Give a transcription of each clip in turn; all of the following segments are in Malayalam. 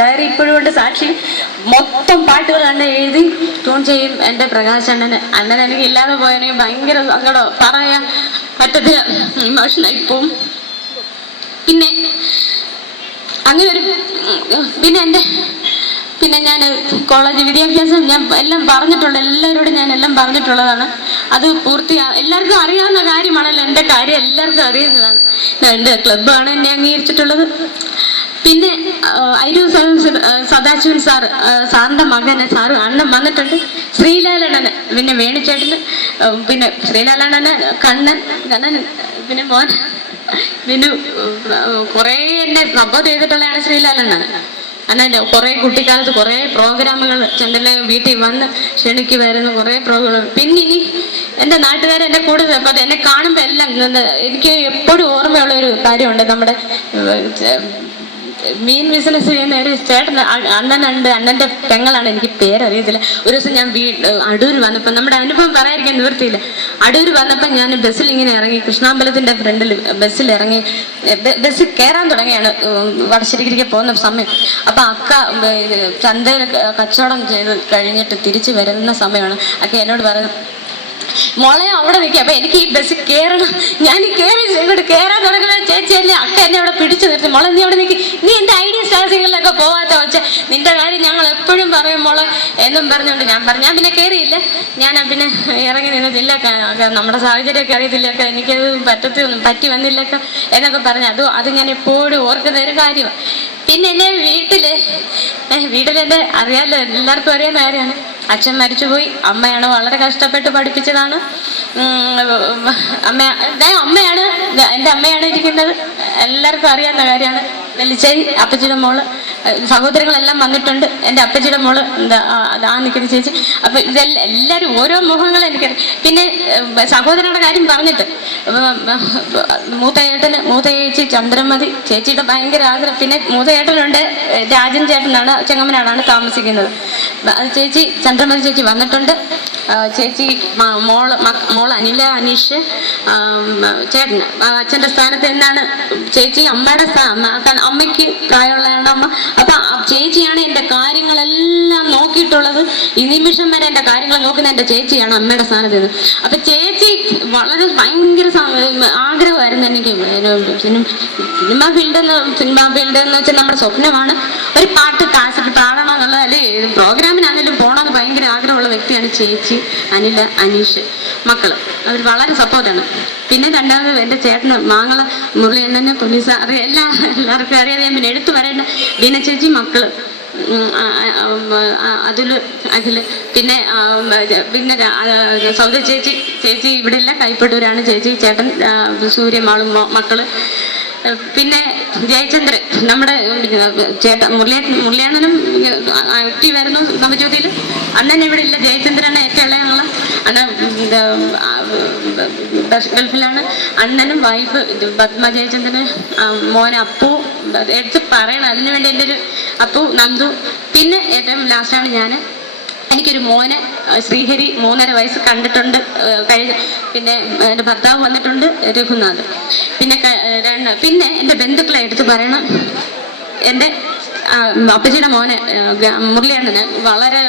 ഡയറി ഇപ്പോഴും ഉണ്ട് സാക്ഷി. മൊത്തം പാട്ടുകൾ അണ്ണൻ എഴുതി ട്യൂൺ ചെയ്യും. എൻ്റെ പ്രകാശ് അണ്ണൻ എനിക്ക് ഇല്ലാതെ പോയതിന് ഭയങ്കര സങ്കടം, പറയാൻ പറ്റത്തില്ല, ഇമോഷനായി പോവും. പിന്നെ അങ്ങനെ ഒരു പിന്നെ ഞാൻ കോളേജ് വിദ്യാഭ്യാസം ഞാൻ എല്ലാം പറഞ്ഞിട്ടുണ്ട്, എല്ലാവരോടും ഞാൻ എല്ലാം പറഞ്ഞിട്ടുള്ളതാണ്. അത് എല്ലാവർക്കും അറിയാവുന്ന കാര്യമാണല്ലോ, എൻ്റെ കാര്യം എല്ലാവർക്കും അറിയുന്നതാണ്. എൻ്റെ ക്ലബ്ബാണ് എന്നെ അംഗീകരിച്ചിട്ടുള്ളത്. പിന്നെ അരൂർ സദാശിവൻ സാറിൻ്റെ മകന് അണ്ണൻ വന്നിട്ടുണ്ട്, ശ്രീലാലണ്ണന്, പിന്നെ വേണിച്ചേട്ടന്, പിന്നെ ശ്രീലാലണ്ണന് കണ്ണൻ പിന്നെ മോൻ പിന്നെ കുറേ എന്നെ സപ്പോർട്ട് ചെയ്തിട്ടുള്ളതാണ് ശ്രീലാലണ്ണന്. അണ്ണൻ്റെ കുറേ കുട്ടിക്കാലത്ത് കുറേ പ്രോഗ്രാമുകൾ ചെണ്ടലെ വീട്ടിൽ വന്ന് ക്ഷണിക്കുമായിരുന്നു, കുറേ പ്രോഗ്രാം. പിന്നെ ഇനി എൻ്റെ നാട്ടുകാർ എൻ്റെ കൂടെ എന്നെ കാണുമ്പോൾ എല്ലാം എനിക്ക് എപ്പോഴും ഓർമ്മയുള്ള ഒരു കാര്യമുണ്ട്. നമ്മുടെ മീൻ ബിസിനസ് ചെയ്യുന്ന ഒരു ചേട്ടൻ അണ്ണനുണ്ട്, അണ്ണൻ്റെ പെങ്ങളാണ്, എനിക്ക് പേരറിയത്തില്ല. ഒരു ദിവസം ഞാൻ അടൂർ വന്നപ്പോൾ, നമ്മുടെ അനുഭവം പറയാതിരിക്കാൻ നിവൃത്തിയില്ല, അടൂർ വന്നപ്പോൾ ഞാൻ ബസ്സിൽ ഇങ്ങനെ ഇറങ്ങി, കൃഷ്ണാമ്പലത്തിൻ്റെ ഫ്രണ്ടിൽ ബസ്സിൽ ഇറങ്ങി, ബസ്സിൽ കയറാൻ തുടങ്ങിയാണ് വടശ്ശേരിക്ക് പോകുന്ന സമയം. അപ്പം അക്ക ചന്തയിൽ കച്ചവടം ചെയ്ത് കഴിഞ്ഞിട്ട് തിരിച്ച് വരുന്ന സമയമാണ്. അക്ക എന്നോട് പറയുന്നത്, മോളെ അവിടെ നിൽക്കുക. അപ്പൊ എനിക്ക് ഈ ബസ്സിൽ കയറണം, ഞാൻ ഇങ്ങോട്ട് കയറാൻ തുടങ്ങുന്ന ചേച്ചി അല്ലേ, അക്ക എന്നെ അവിടെ പിടിച്ചു നിർത്തി. മോളെ നീ അവിടെ നിൽക്കി, നീ എൻ്റെ ഐഡിയ സ്റ്റാസികളിലൊക്കെ പോവാത്ത വെച്ചാൽ നിന്റെ കാര്യം ഞങ്ങൾ എപ്പോഴും പറയും മോളെ എന്നും പറഞ്ഞുകൊണ്ട് ഞാൻ പിന്നെ കയറിയില്ല. ഞാൻ പിന്നെ ഇറങ്ങി നിന്നതില്ല, നമ്മുടെ സാഹചര്യമൊക്കെ അറിയത്തില്ലൊക്കെ, എനിക്കത് പറ്റി വന്നില്ലൊക്കെ എന്നൊക്കെ പറഞ്ഞു. അത് ഞാൻ എപ്പോഴും ഓർക്കുന്ന ഒരു കാര്യമാണ്. പിന്നെ എൻ്റെ വീട്ടിലെൻ്റെ അറിയാമല്ലോ, എല്ലാവർക്കും അറിയാവുന്ന കാര്യമാണ്, അച്ഛൻ മരിച്ചുപോയി. അമ്മയാണ് വളരെ കഷ്ടപ്പെട്ട് പഠിപ്പിച്ചതാണ്. അമ്മയാണ് എൻ്റെ അമ്മയാണ് ഇരിക്കുന്നത്, എല്ലാവർക്കും അറിയാവുന്ന കാര്യമാണ്. വെല്ലിച്ചേരി അപ്പച്ചിയുടെ മോള്, സഹോദരങ്ങളെല്ലാം വന്നിട്ടുണ്ട്. എൻ്റെ അപ്പച്ചിയുടെ മോള് നിൽക്കുന്ന ചേച്ചി. അപ്പൊ ഇതെല്ലാം എല്ലാവരും ഓരോ മുഖങ്ങൾ എനിക്കറിയാം. പിന്നെ സഹോദരങ്ങളുടെ കാര്യം പറഞ്ഞിട്ട്, മൂത്ത ചേച്ചി ചന്ദ്രമതി ചേച്ചിയുടെ ഭയങ്കര ആഗ്രഹം. പിന്നെ മൂത്ത ചേട്ടനുണ്ട്, രാജൻ ചേട്ടനാണ്, ചെങ്ങമനാടാണ് താമസിക്കുന്നത്. ചേച്ചി ചന്ദ്രമതി ചേച്ചി വന്നിട്ടുണ്ട്. ചേച്ചി മോള് അനീഷ് ചേട്ടന് അച്ഛൻ്റെ സ്ഥാനത്ത് നിന്നാണ് ചേച്ചി അമ്മയുടെ അമ്മയ്ക്ക് പ്രായമുള്ളതാണ് അമ്മ. അപ്പൊ ചേച്ചിയാണ് എൻ്റെ കാര്യങ്ങളെല്ലാം നോക്കിയിട്ടുള്ളത്. ഈ നിമിഷം വരെ എൻ്റെ കാര്യങ്ങൾ നോക്കുന്ന എൻ്റെ ചേച്ചിയാണ് അമ്മയുടെ സ്ഥാനത്ത് നിന്ന്. അപ്പൊ ചേച്ചി വളരെ ഭയങ്കര ആഗ്രഹമായിരുന്നു എനിക്ക് സിനിമ ഫീൽഡ് എന്ന് വെച്ചാൽ നമ്മുടെ സ്വപ്നമാണ്. ഒരു പാട്ട് കാസറ്റ് പാടണം എന്നുള്ള, അല്ലെങ്കിൽ പ്രോഗ്രാമിനാണെങ്കിലും പോകണമെന്ന് ഭയങ്കര ആഗ്രഹമുള്ള വ്യക്തിയാണ് ചേച്ചി, അനീഷ് മക്കള്. അവർ വളരെ സപ്പോർട്ടാണ്. പിന്നെ രണ്ടാമത് എൻ്റെ ചേട്ടന് മാങ്ങള മുരളിയണ്ണന് പോലീസ് എല്ലാവർക്കും അറിയാതെ ഞാൻ പിന്നെ എടുത്തു പറയേണ്ട ബീന ചേച്ചി മക്കള് അഖില്, പിന്നെ സൗദ ചേച്ചി ഇവിടെ ഇല്ല, കൈപ്പട്ടൂരാണ് ചേച്ചി. ചേട്ടൻ സൂര്യമാളും മക്കള്. പിന്നെ ജയചന്ദ്രൻ നമ്മുടെ മുരളിയണ്ണനും ആക്റ്റീവായിരുന്നു നവജ്യോതിയിൽ. അണ്ണൻ ഇവിടെ ഇല്ല, ജയചന്ദ്രനെ ഏറ്റവും ഇളയുള്ള അണ്ണൻ ഗൾഫിലാണ്. അണ്ണനും വൈഫ് പത്മ ജയചന്ദ്രന്, മോൻ അപ്പു, എടുത്ത് പറയണം അതിനുവേണ്ടി എൻ്റെ ഒരു അപ്പു നന്ദു. പിന്നെ ഏറ്റവും ലാസ്റ്റാണ് ഞാൻ. എനിക്കൊരു മോനെ ശ്രീഹരി 3.5 വയസ്സ് കണ്ടിട്ടുണ്ട് കഴിഞ്ഞ. പിന്നെ എൻ്റെ ഭർത്താവ് വന്നിട്ടുണ്ട്, രഘുനാഥ്. പിന്നെ എൻ്റെ ബന്ധുക്കളെ എടുത്ത് പറയണം, എൻ്റെ അപ്പച്ചിയുടെ മോനെ മുരളിയണ്ണന് വളരെ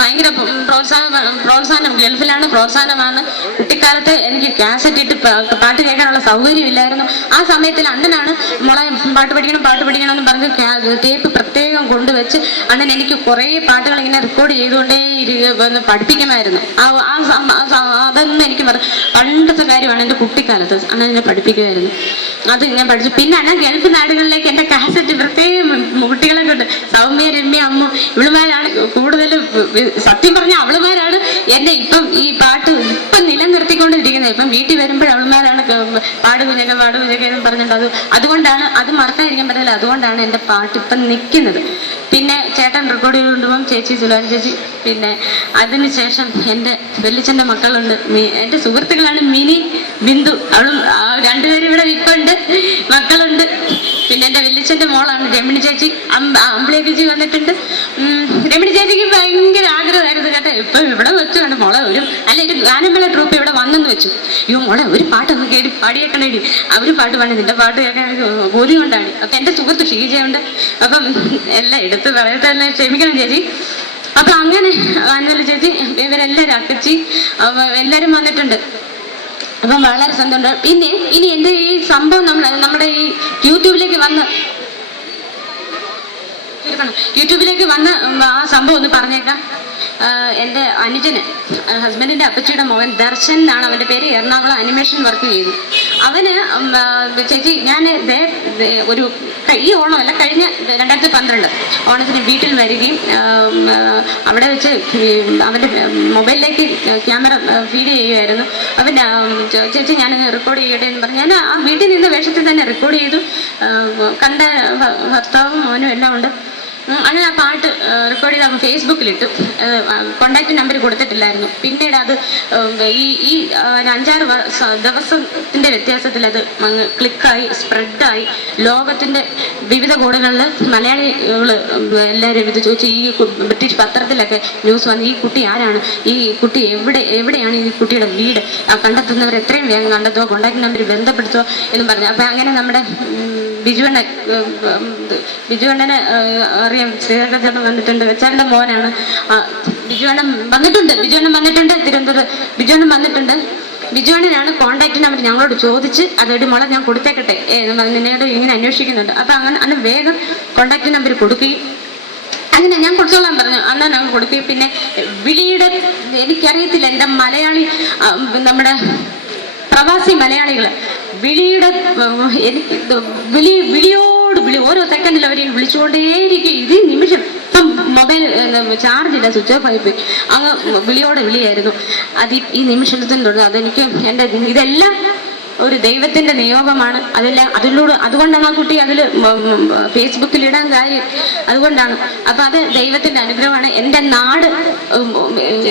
ഭയങ്കര പ്രോത്സാഹനം, ഗൾഫിലാണ്, പ്രോത്സാഹനമാണ്. കുട്ടിക്കാലത്ത് എനിക്ക് കാസറ്റ് ഇട്ട് പാട്ട് കേൾക്കാനുള്ള സൗകര്യമില്ലായിരുന്നു. ആ സമയത്തിൽ അണ്ണനാണ് മോളെ പാട്ട് പഠിക്കണം എന്ന് പറഞ്ഞ് ടേപ്പ് പ്രത്യേകം കൊണ്ടുവച്ച് അണ്ണൻ എനിക്ക് കുറേ പാട്ടുകൾ ഇങ്ങനെ റെക്കോർഡ് ചെയ്തുകൊണ്ടേ പഠിപ്പിക്കുമായിരുന്നു. അതൊന്നും എനിക്ക് പണ്ടത്തെ കാര്യമാണ്. എൻ്റെ കുട്ടിക്കാലത്ത് അണ്ണൻ എന്നെ പഠിപ്പിക്കുമായിരുന്നു, അത് ഞാൻ പഠിച്ചു. പിന്നെ അണ്ണൻ ഗൾഫ് നാടുകളിലേക്ക് എൻ്റെ കാസറ്റ് പ്രത്യേകം കുട്ടികളെ കൊണ്ട്, സൗമ്യ, രമ്യ, അമ്മ, ഇവളുമാരാണ് കൂടുതലും. സത്യം പറഞ്ഞ അവളുമാരാണ് എന്നെ ഇപ്പം ഈ പാട്ട് ഇപ്പം നിലനിർത്തിക്കൊണ്ടിരിക്കുന്നത്. ഇപ്പം വീട്ടിൽ വരുമ്പോൾ അവളുമാരാണ് പാടുകുഞ്ഞൊക്കെ എന്ന് പറഞ്ഞിട്ട് അതുകൊണ്ടാണ് അത് മറക്കാതിരിക്കാൻ പറ്റില്ല. അതുകൊണ്ടാണ് എൻ്റെ പാട്ട് ഇപ്പം നിൽക്കുന്നത്. പിന്നെ ചേട്ടൻ റെക്കോർഡ് ചെയ്തുകൊണ്ടുപോകും, ചേച്ചി സുലാൻ ചേച്ചി. പിന്നെ അതിനുശേഷം എൻ്റെ വെല്ലിച്ചൻ്റെ മക്കളുണ്ട്, എൻ്റെ സുഹൃത്തുക്കളാണ് മിനി, ബിന്ദു, അവളും രണ്ടുപേരും ഇവിടെ ഇപ്പുണ്ട്, മക്കളുണ്ട്. പിന്നെ എൻ്റെ വെല്ലിച്ചൻ്റെ മോളാണ് രമണി ചേച്ചി, അമ്പിളി ചേച്ചി വന്നിട്ടുണ്ട്. രമണി ചേച്ചിക്ക് ഭയങ്കര ആഗ്രഹമായിരുന്നു കേട്ടോ, ഇപ്പം ഇവിടെ വെച്ചു കണ്ട് മോളെ ഒരു നല്ലൊരു ഗാനമേള ട്രൂപ്പ് ഇവിടെ വന്നെന്ന് വെച്ചു. അയ്യോ മോളെ ഒരു പാട്ടൊന്ന് കേടി പാടിയേക്കണേടി, അവര് പാട്ട് പാടി, നിന്റെ പാട്ട് കേൾക്കാൻ ബോധി കൊണ്ടാണ്. അപ്പൊ എന്റെ സുഹൃത്ത് ഷീജയുണ്ട്. അപ്പം എല്ലാം എടുത്ത് പറയത്തന്നെ ക്ഷമിക്കണം ചേച്ചി. അപ്പൊ അങ്ങനെ അന്നല്ല ചേച്ചി, ഇവരെല്ലാരും അക്കച്ചി എല്ലാരും വന്നിട്ടുണ്ട്. അപ്പം വളരെ സന്തോഷം. പിന്നെ ഇനി എന്റെ ഈ സംഭവം നമ്മുടെ ഈ യൂട്യൂബിലേക്ക് വന്ന് ആ സംഭവം ഒന്ന് പറഞ്ഞേക്കാം. എൻ്റെ അനുജന്, ഹസ്ബൻഡിന്റെ അപ്പച്ചിയുടെ മോൻ ദർശൻ എന്നാണ് അവന്റെ പേര്, എറണാകുളം അനിമേഷൻ വർക്ക് ചെയ്തു. അവന് ചേച്ചി ഞാൻ ഒരു ഈ ഓണമല്ല, കഴിഞ്ഞ 2012 ഓണത്തിന് വീട്ടിൽ വരികയും അവിടെ വെച്ച് അവന്റെ മൊബൈലിലേക്ക് ക്യാമറ ഫീഡ് ചെയ്യുമായിരുന്നു. അവൻ ചേച്ചി ഞാൻ റെക്കോർഡ് ചെയ്യട്ടെ എന്ന് പറഞ്ഞു. ഞാൻ ആ വീട്ടിൽ നിന്ന് വേഷത്തിൽ തന്നെ റെക്കോർഡ് ചെയ്തു. കണ്ട ഭർത്താവും മോനും എല്ലാം ഉണ്ട്. അങ്ങനെ ആ പാട്ട് റെക്കോർഡ് ചെയ്ത് അവൻ ഫേസ്ബുക്കിലിട്ടു. Contact number കൊടുത്തിട്ടില്ലായിരുന്നു. പിന്നീട് അത് ഈ 5-6 ദിവസത്തിന്റെ വ്യത്യാസത്തിൽ അത് ക്ലിക്കായി സ്പ്രെഡായി ലോകത്തിന്റെ വിവിധ കോണുകളിൽ മലയാളികൾ എല്ലാവരും ഇത് ചോദിച്ചു. ഈ ബ്രിട്ടീഷ് പത്രത്തിലൊക്കെ ന്യൂസ് വന്ന് ഈ കുട്ടി ആരാണ്, ഈ കുട്ടി എവിടെയാണ് ഈ കുട്ടിയുടെ വീട്, കണ്ടെത്തുന്നവർ എത്രയും വേഗം കണ്ടെത്തുക, കോണ്ടാക്ട് നമ്പർ ബന്ധപ്പെടുത്തുക എന്ന് പറഞ്ഞു. അപ്പം അങ്ങനെ നമ്മുടെ ബിജുവണ്ണനെ അറിയാം, ശ്രീധരചേട്ടൻ വന്നിട്ടുണ്ട്, വെച്ചാറിന്റെ മോനാണ്. ബിജുവണ്ണൻ വന്നിട്ടുണ്ട് തിരുവനന്തപുരം. ബിജുവണ്ണൻ വന്നിട്ടുണ്ട്. ബിജുവണ്ണനാണ് കോണ്ടാക്ട് നമ്പർ ഞങ്ങളോട് ചോദിച്ച്, അതൊരു മോളെ ഞാൻ കൊടുത്തേക്കട്ടെ നിന്നോട് ഇങ്ങനെ അന്വേഷിക്കുന്നുണ്ട്. അപ്പൊ അങ്ങനെ വേഗം കോണ്ടാക്ട് നമ്പർ കൊടുക്കുകയും അങ്ങനെ ഞാൻ കൊടുത്തോളാൻ പറഞ്ഞു. അന്നാ ഞങ്ങൾ കൊടുക്കുകയും പിന്നെ വിളിയുടെ എനിക്കറിയത്തില്ല, എൻ്റെ മലയാളി നമ്മുടെ പ്രവാസി മലയാളികള് വിളിയുടെ വിളിയോട് വിളി, ഓരോ സെക്കൻഡിൽ അവർ വിളിച്ചുകൊണ്ടേയിരിക്കും. ഇത് നിമിഷം ഇപ്പം മൊബൈൽ ചാർജ് ഇല്ല, സ്വിച്ച് ഓഫ് ആയിപ്പോയി. അങ്ങ് വിളിയോടെ വിളിയായിരുന്നു. അത് ഈ നിമിഷത്തിന് തുടങ്ങി. അതെനിക്ക് എൻ്റെ ഇതെല്ലാം ഒരു ദൈവത്തിന്റെ നിയോഗമാണ്. അതുകൊണ്ടാണ് ആ കുട്ടി അതിൽ ഫേസ്ബുക്കിൽ ഇടാൻ കാര്യം, അതുകൊണ്ടാണ്. അപ്പൊ അത് ദൈവത്തിന്റെ അനുഗ്രഹമാണ്. എൻ്റെ നാട്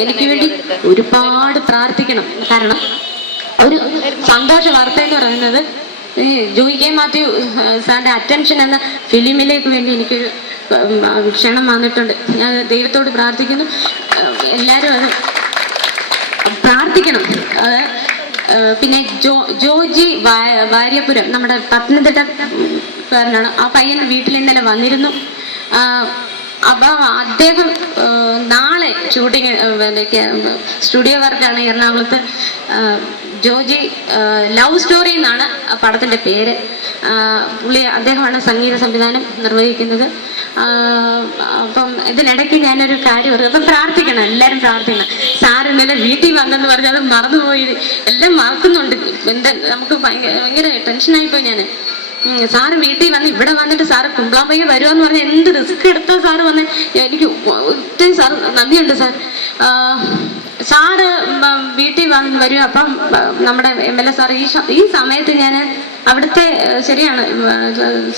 എനിക്ക് വേണ്ടി ഒരുപാട് പ്രാർത്ഥിക്കണം. കാരണം ഒരു സന്തോഷ വാർത്ത എന്ന് പറയുന്നത് ഈ ജോയി കെ മാത്യു സാറിന്റെ അറ്റൻഷൻ എന്ന ഫിലിമിലേക്ക് വേണ്ടി എനിക്കൊരു ക്ഷണം വന്നിട്ടുണ്ട്. ഞാൻ ദൈവത്തോട് പ്രാർത്ഥിക്കുന്നു, എല്ലാവരും അത് പ്രാർത്ഥിക്കണം. പിന്നെ ജോജി വാര്യപുരം നമ്മുടെ പത്തനംതിട്ടക്കാരനാണ്. ആ പയ്യൻ വീട്ടിൽ ഇന്നലെ വന്നിരുന്നു. അപ്പൊ അദ്ദേഹം നാളെ ഷൂട്ടിങ് സ്റ്റുഡിയോ വർക്കാണ് എറണാകുളത്ത്. ജോജി ലവ് സ്റ്റോറി എന്നാണ് പടത്തിന്റെ പേര്. അദ്ദേഹമാണ് സംഗീത സംവിധാനം നിർവഹിക്കുന്നത്. അപ്പം ഇതിനിടയ്ക്ക് ഞാനൊരു കാര്യം പറയും. അപ്പം പ്രാർത്ഥിക്കണം, എല്ലാവരും പ്രാർത്ഥിക്കണം. സാറ് ഇന്നലെ വീട്ടിൽ വന്നെന്ന് പറഞ്ഞാൽ അത് മറന്നുപോയി, എല്ലാം മറക്കുന്നുണ്ട്. നമുക്ക് ഭയങ്കര ടെൻഷനായിപ്പോയി ഞാൻ. സാറ് വീട്ടിൽ വന്ന് ഇവിടെ വന്നിട്ട് സാറ് കുമ്പളാമ്പയ്യ വരുവാന്ന് പറഞ്ഞാൽ എന്ത് റിസ്ക് എടുത്താ സാറ് വന്ന്. എനിക്ക് ഒത്തിരി സാർ നന്ദിയുണ്ട് സാർ. സാറ് വീട്ടിൽ വരും. അപ്പം നമ്മുടെ MLA സാർ ഈ സമയത്ത് ഞാൻ അവിടുത്തെ ശരിയാണ്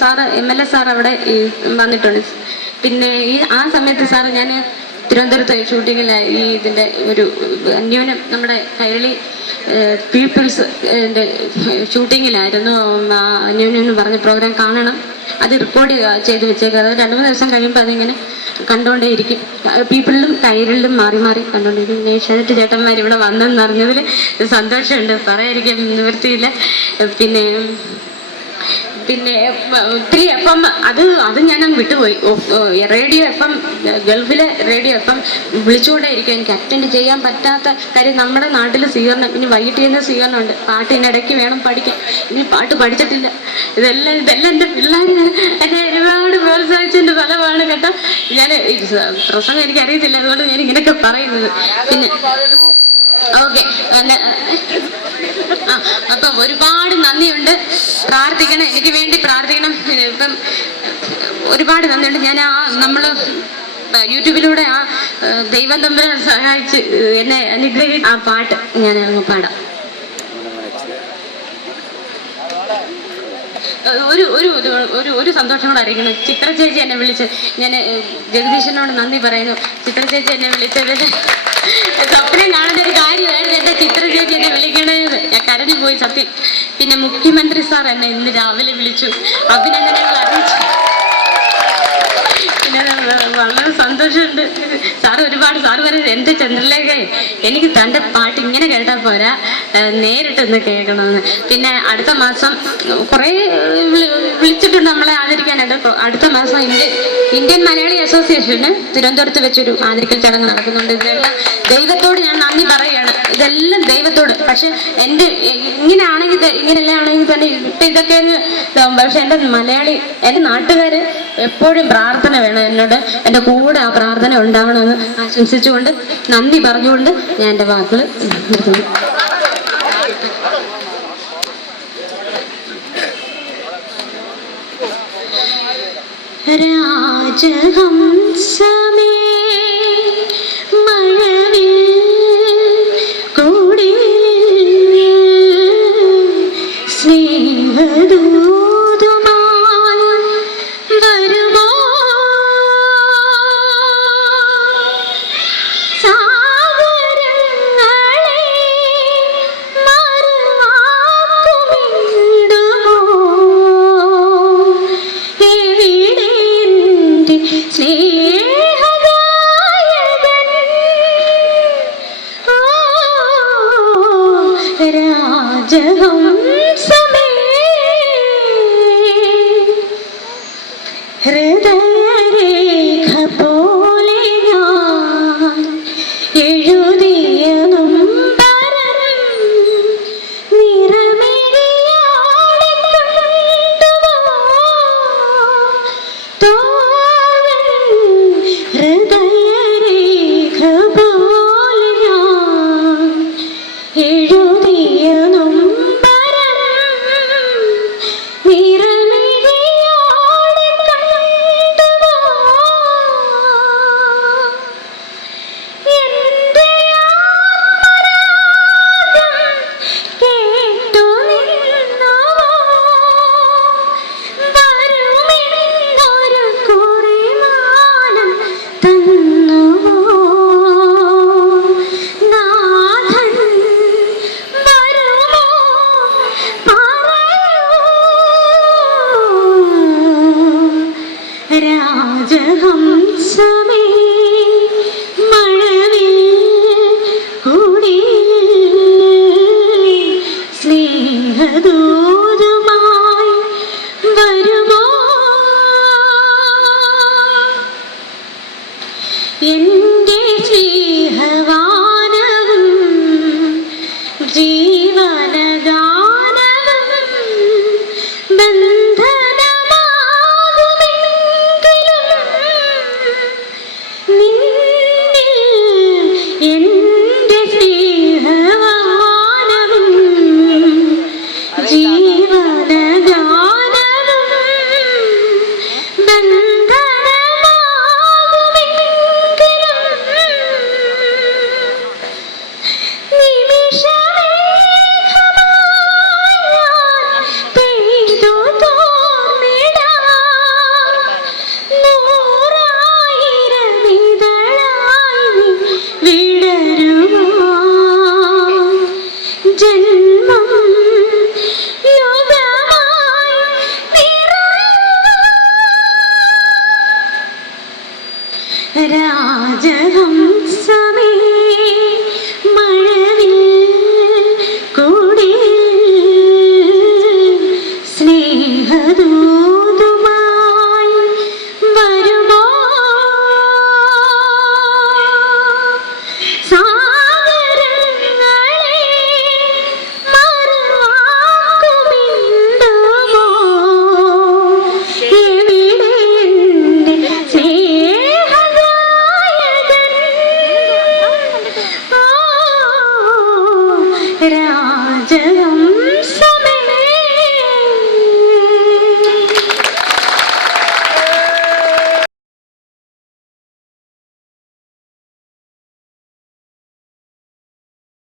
സാറ് MLA സാർ അവിടെ വന്നിട്ടുണ്ട്. പിന്നെ ആ സമയത്ത് സാറ് ഞാൻ തിരുവനന്തപുരത്ത് ഷൂട്ടിങ്ങിൽ ഈ ഇതിൻ്റെ ഒരു അന്യോന്യം നമ്മുടെ കൈരളി പീപ്പിൾസ് ഷൂട്ടിങ്ങിലായിരുന്നു. അന്യോന്യം എന്ന് പറഞ്ഞ പ്രോഗ്രാം കാണണം, അത് റെക്കോർഡ് ചെയ്ത് വെച്ചേക്കുക. അത് 2-3 ദിവസം കഴിയുമ്പോൾ അതിങ്ങനെ കണ്ടുകൊണ്ടേയിരിക്കും. പീപ്പിളിലും കൈരളിലും മാറി മാറി കണ്ടുകൊണ്ടിരിക്കും. പിന്നെ ഏഷ്യാനെറ്റ് ചേട്ടന്മാർ ഇവിടെ വന്നെന്ന് അറിഞ്ഞതിൽ സന്തോഷമുണ്ട്, പറയാതിരിക്കാൻ നിവൃത്തിയില്ല. പിന്നെ ഒത്തിരി FM അത് ഞാനങ്ങ് വിട്ടുപോയി. റേഡിയോ FM, ഗൾഫിലെ റേഡിയോ FM വിളിച്ചുകൊണ്ടേ ഇരിക്കും. എനിക്ക് അറ്റൻഡ് ചെയ്യാൻ പറ്റാത്ത കാര്യം, നമ്മുടെ നാട്ടിൽ സ്വീകരണം, ഇനി വൈകിട്ട് ചെയ്യുന്ന സ്വീകരണമുണ്ട്. പാട്ടിനിടയ്ക്ക് വേണം പഠിക്കാൻ. ഇനി പാട്ട് പഠിച്ചിട്ടില്ല. ഇതെല്ലാം എൻ്റെ പിള്ളേർ എന്നെ ഒരുപാട് പ്രോത്സാഹിച്ചതിൻ്റെ ഫലമാണ് കേട്ടോ. ഞാൻ പ്രസംഗം എനിക്കറിയത്തില്ല, അതുകൊണ്ട് ഞാൻ ഇങ്ങനെയൊക്കെ പറയുന്നത്. പിന്നെ ഓക്കെ, അപ്പം ഒരുപാട് നന്ദിയുണ്ട്. പ്രാർത്ഥിക്കണം, എനിക്ക് വേണ്ടി പ്രാർത്ഥിക്കണം. ഇപ്പം ഒരുപാട് നന്ദിയുണ്ട്. ഞാൻ നമ്മള് യൂട്യൂബിലൂടെ ദൈവം തമ്മിൽ സഹായിച്ച് എന്നെ അനുഗ്രഹിച്ച് ആ പാട്ട് ഞാൻ അങ്ങ് പാടാം. ഒരു സന്തോഷം കൂടെ അറിയിക്കണം. ചിത്ര ചേച്ചി എന്നെ വിളിച്ച്, ഞാൻ ജഗദീശനോട് നന്ദി പറയുന്നു. ചിത്ര ചേച്ചി എന്നെ വിളിച്ചതിൽ സ്വപ്നം കാണുന്ന ഒരു കാര്യമായിരുന്നു എന്റെ ചിത്ര ചേച്ചി എന്നെ വിളിക്കണത്. ഞാൻ കരഞ്ഞു പോയി സത്യം. പിന്നെ മുഖ്യമന്ത്രി സാർ എന്നെ ഇന്ന് രാവിലെ വിളിച്ചു, അഭിനന്ദനങ്ങൾ അറിയിച്ചു. പിന്നെ വളരെ സന്തോഷം. സന്തോഷമുണ്ട്. സാറ് പറയും എൻ്റെ ചന്ദ്രലേഖ എനിക്ക് തൻ്റെ പാട്ട് ഇങ്ങനെ കേട്ടാൽ പോരാ, നേരിട്ടൊന്ന് കേൾക്കണമെന്ന്. പിന്നെ അടുത്ത മാസം കുറേ വിളിച്ചിട്ടുണ്ട് നമ്മളെ ആദരിക്കാനായിട്ട്. അടുത്ത മാസം ഇന്ത്യൻ മലയാളി അസോസിയേഷന് തിരുവനന്തപുരത്ത് വെച്ചൊരു ആദരിക്കൽ ചടങ്ങ് നടക്കുന്നുണ്ട്. ഇതെല്ലാം ദൈവത്തോട് ഞാൻ നന്ദി പറയുകയാണ്, ഇതെല്ലാം ദൈവത്തോട്. പക്ഷെ എൻ്റെ ഇങ്ങനെയല്ല ആണെങ്കിൽ തന്നെ ഇതൊക്കെ പക്ഷെ എൻ്റെ നാട്ടുകാര് എപ്പോഴും പ്രാർത്ഥന വേണം എന്നോട്, എൻ്റെ കൂടെ ആ പ്രാർത്ഥന ഉണ്ടാവണമെന്ന് ആശംസിച്ചുകൊണ്ട് നന്ദി പറഞ്ഞുകൊണ്ട് ഞാൻ എൻ്റെ വാക്കുകൾ നിർത്തുന്നു. രാജഹംസമേ മഴവിൽ കൂടി സ്നേഹദൂതുമായി വരുമോ സാഗരങ്ങളെ മറുവാക്കുമിടുമോ എവിടെ എൻ്റെ സ്നേഹഗായകൻ രാജഹംസമേ ഹൃദയരേഖ പോലെ ഞാൻ എഴുതിയ നൊമ്പരം നിറമിഴിയോടെ കണ്ടുവോ തോഴൻ ഹൃദയരേഖ പോലെ ഞാൻ എഴുതിയ നൊമ്പരം നിറമിഴിയോടെ കണ്ടുവോ എൻ്റെ ആത്മരാഗം കേട്ടു നിന്നുവോ വരുമെന്നൊരു കുറിമാനം തന്നുവോ നാഥൻ വരുമോ പറയൂ രാജഹംസമേ മഴവിൽ കൂടി സ്നേഹദൂതുമായി വരുമോ എൻ്റെ സ്നേഹവാനവും ജീവനഗാനവും ബന്ധനമാകുമെങ്കിലും നിന്നിൽ എൻ്റെ സ്നേഹവാനവും ജീവനഗാനവും ബന്ധനമാകുമെങ്കിലും നിമിഷമേഘമായി ഞാൻ പെയ്തു തോർന്നിടാം. നൂറായിരം ഇതളായി നീ വിടരുമോ ജന്മം യുഗമായി നിറയും രാജഹംസ